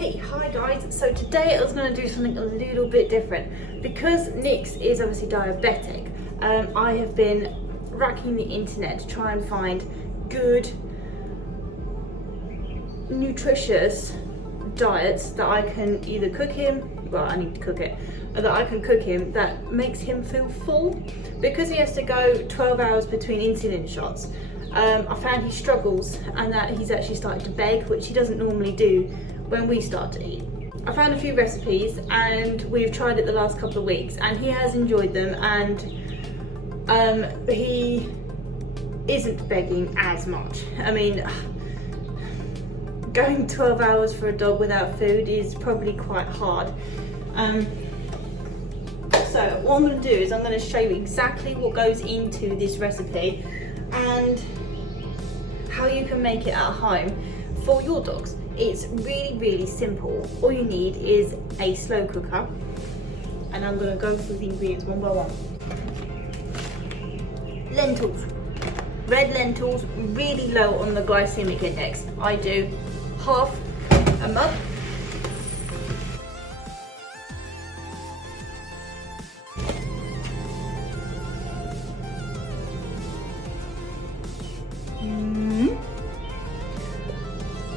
Hey, hi guys. So today I was going to do something a little bit different. Because Nix is obviously diabetic, I have been racking the internet to try and find good, nutritious diets that I can either cook him, well I need to cook it, that I can cook him that makes him feel full. Because he has to go 12 hours between insulin shots, I found he struggles and that he's actually started to beg, which he doesn't normally do when we start to eat. I found a few recipes and we've tried it the last couple of weeks and he has enjoyed them, and he isn't begging as much. I mean, going 12 hours for a dog without food is probably quite hard. So what I'm going to do is I'm going to show you exactly what goes into this recipe and how you can make it at home for your dogs. It's really simple. All you need is a slow cooker, and I'm going to go through the ingredients one by one. Lentils, red lentils, really low on the glycemic index. I do half a mug.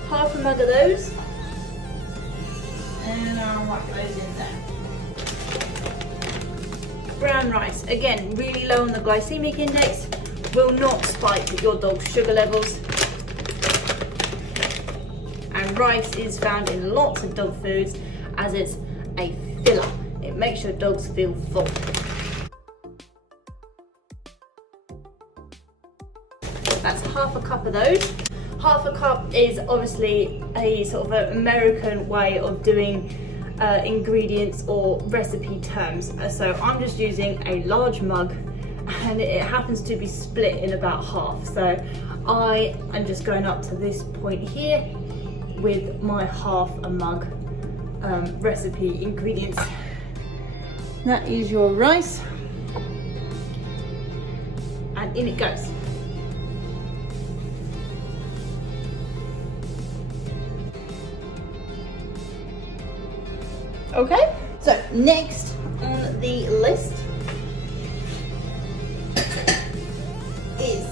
Half a mug of those, and I'll whack those in there. Brown rice, again really low on the glycemic index, will not spike your dog's sugar levels. And rice is found in lots of dog foods as it's a filler. It makes your dogs feel full. That's half a cup of those. Half a cup is obviously a sort of an American way of doing ingredients or recipe terms. So I'm just using a large mug and it happens to be split in about half. So I am just going up to this point here with my half a mug recipe ingredients. That is your rice, and in it goes. Okay, so next on the list is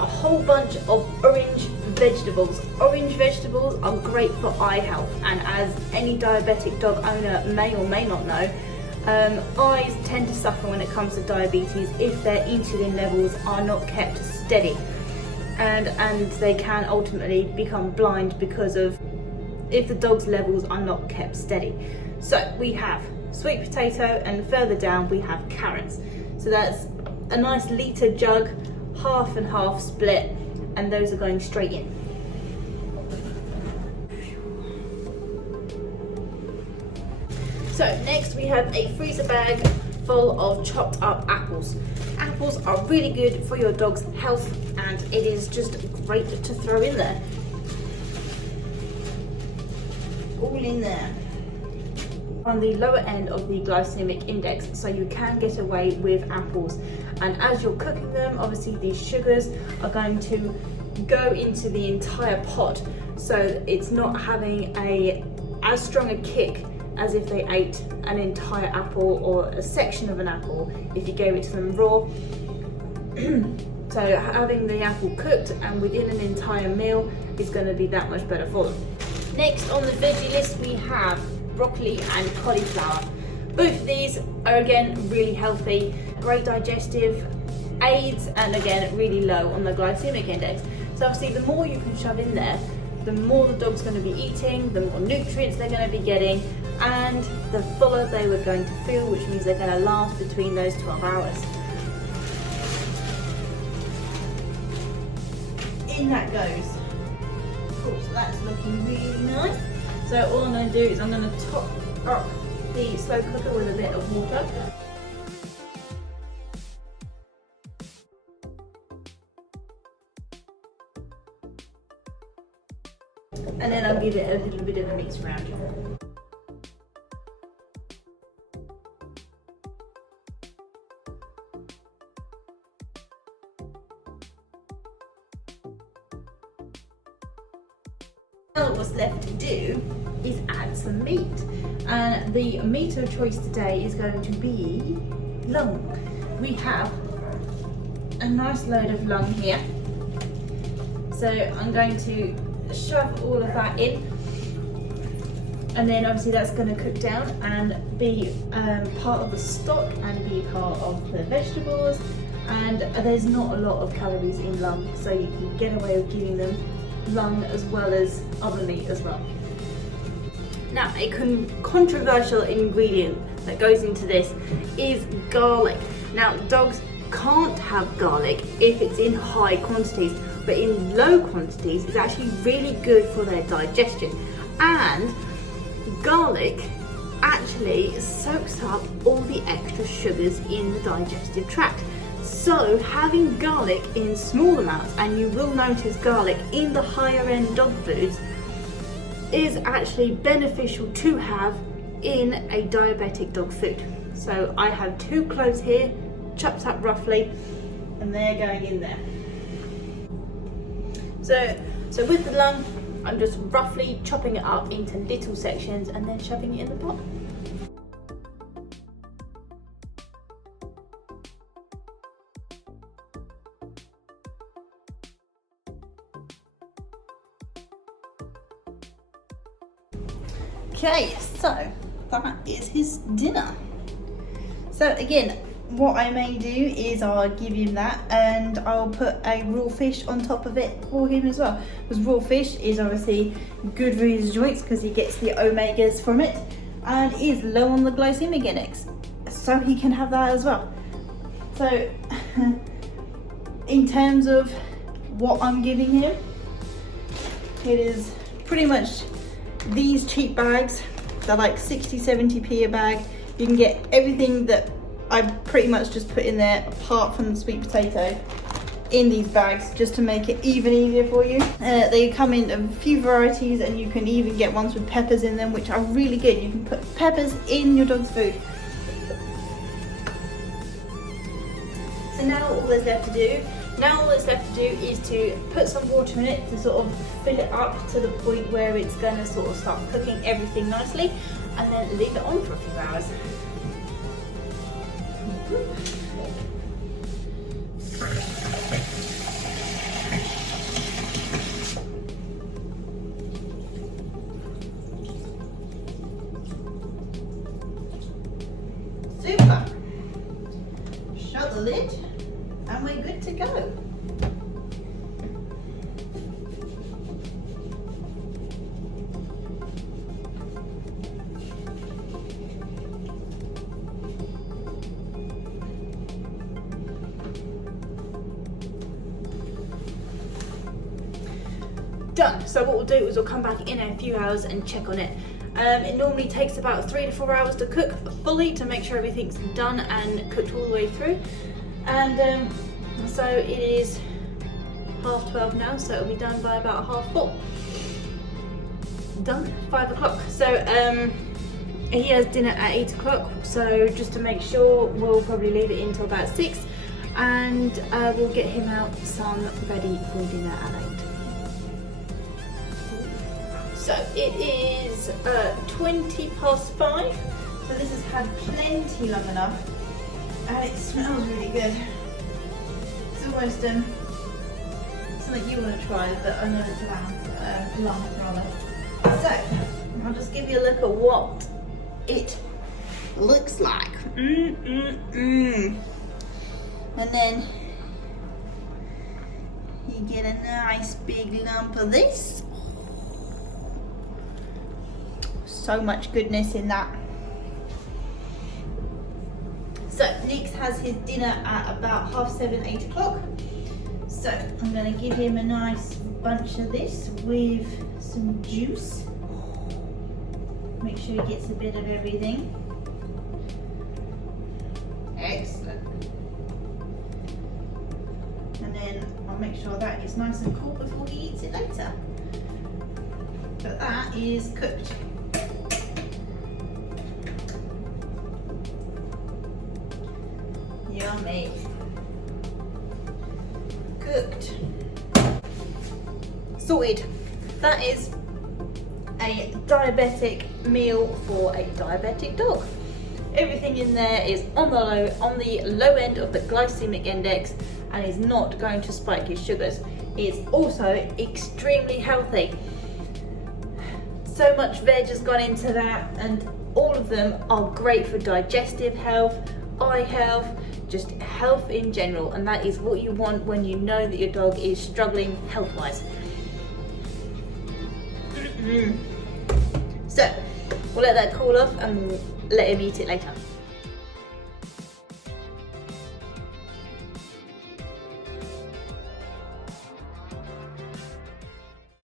a whole bunch of orange vegetables. Orange vegetables are great for eye health, and as any diabetic dog owner may or may not know, eyes tend to suffer when it comes to diabetes if their insulin levels are not kept steady, and they can ultimately become blind because of if the dog's levels are not kept steady. So we have sweet potato, and further down we have carrots. So that's a nice litre jug, half and half split, and those are going straight in. So next we have a freezer bag full of chopped up apples. Apples are really good for your dog's health, and it is just great to throw in there. All in there. On the lower end of the glycemic index, so you can get away with apples, and as you're cooking them, obviously these sugars are going to go into the entire pot, so it's not having as strong a kick as if they ate an entire apple or a section of an apple if you gave it to them raw. So having the apple cooked and within an entire meal is going to be that much better for them. Next on the veggie list we have broccoli and cauliflower. Both of these are again really healthy, great digestive aids, and again really low on the glycemic index. So obviously the more you can shove in there, the more the dog's going to be eating, the more nutrients they're going to be getting, and the fuller they were going to feel, which means they're going to last between those 12 hours. In that goes. Cool, so that's looking really nice. So all I'm going to do is I'm going to top up the slow cooker with a bit of water. And then I'll give it a little bit of a mix around. Now what's left to do is add some meat, and the meat of choice today is going to be lung. We have a nice load of lung here, so I'm going to shove all of that in, and then obviously that's going to cook down and be part of the stock and be part of the vegetables, and there's not a lot of calories in lung, so you can get away with giving them lung as well as other meat as well. Now, a controversial ingredient that goes into this is garlic. Now, dogs can't have garlic if it's in high quantities, but in low quantities it's actually really good for their digestion. And garlic actually soaks up all the extra sugars in the digestive tract. So having garlic in small amounts, and you will notice garlic in the higher end dog foods, is actually beneficial to have in a diabetic dog food. So I have 2 cloves here, chopped up roughly, and they're going in there. So with the lung, I'm just roughly chopping it up into little sections and then shoving it in the pot. Okay, so that is his dinner. So again, what I may do is I'll give him that, and I'll put a raw fish on top of it for him as well, because raw fish is obviously good for his joints because he gets the omegas from it, and is low on the glycemic index, so he can have that as well. So in terms of what I'm giving him, it is pretty much these cheap bags. They're like 60-70p a bag. You can get everything that I've pretty much just put in there apart from the sweet potato in these bags, just to make it even easier for you. They come in a few varieties, and you can even get ones with peppers in them, which are really good. You can put peppers in your dog's food. So now all there's left to do is to put some water in it to sort of fill it up to the point where it's going to sort of start cooking everything nicely, and then leave it on for a few hours. Super! Shut the lid and we're good to go. Done. So what we'll do is we'll come back in a few hours and check on it. It normally takes about 3 to 4 hours to cook fully, to make sure everything's done and cooked all the way through. And so it is 12:30 now, so it'll be done by about 4:30. Done, 5 o'clock. So he has dinner at 8 o'clock, so just to make sure, we'll probably leave it until about 6, and we'll get him out some ready for dinner at 8. So it is 5:20, so this has had plenty long enough, and it smells really good. It's almost something you want to try, but I know it's lamb rather. So I'll just give you a look at what it looks like. And then you get a nice big lump of this. So much goodness in that. So Nix has his dinner at about 7:30, 8 o'clock. So I'm going to give him a nice bunch of this with some juice. Make sure he gets a bit of everything. Excellent. And then I'll make sure that is nice and cool before he eats it later. But that is cooked. Yummy. Cooked. Sorted. That is a diabetic meal for a diabetic dog. Everything in there is on the low end of the glycemic index and is not going to spike your sugars. It's also extremely healthy. So much veg has gone into that, and all of them are great for digestive health, eye health, just health in general, and that is what you want when you know that your dog is struggling health-wise. So we'll let that cool off and let him eat it later.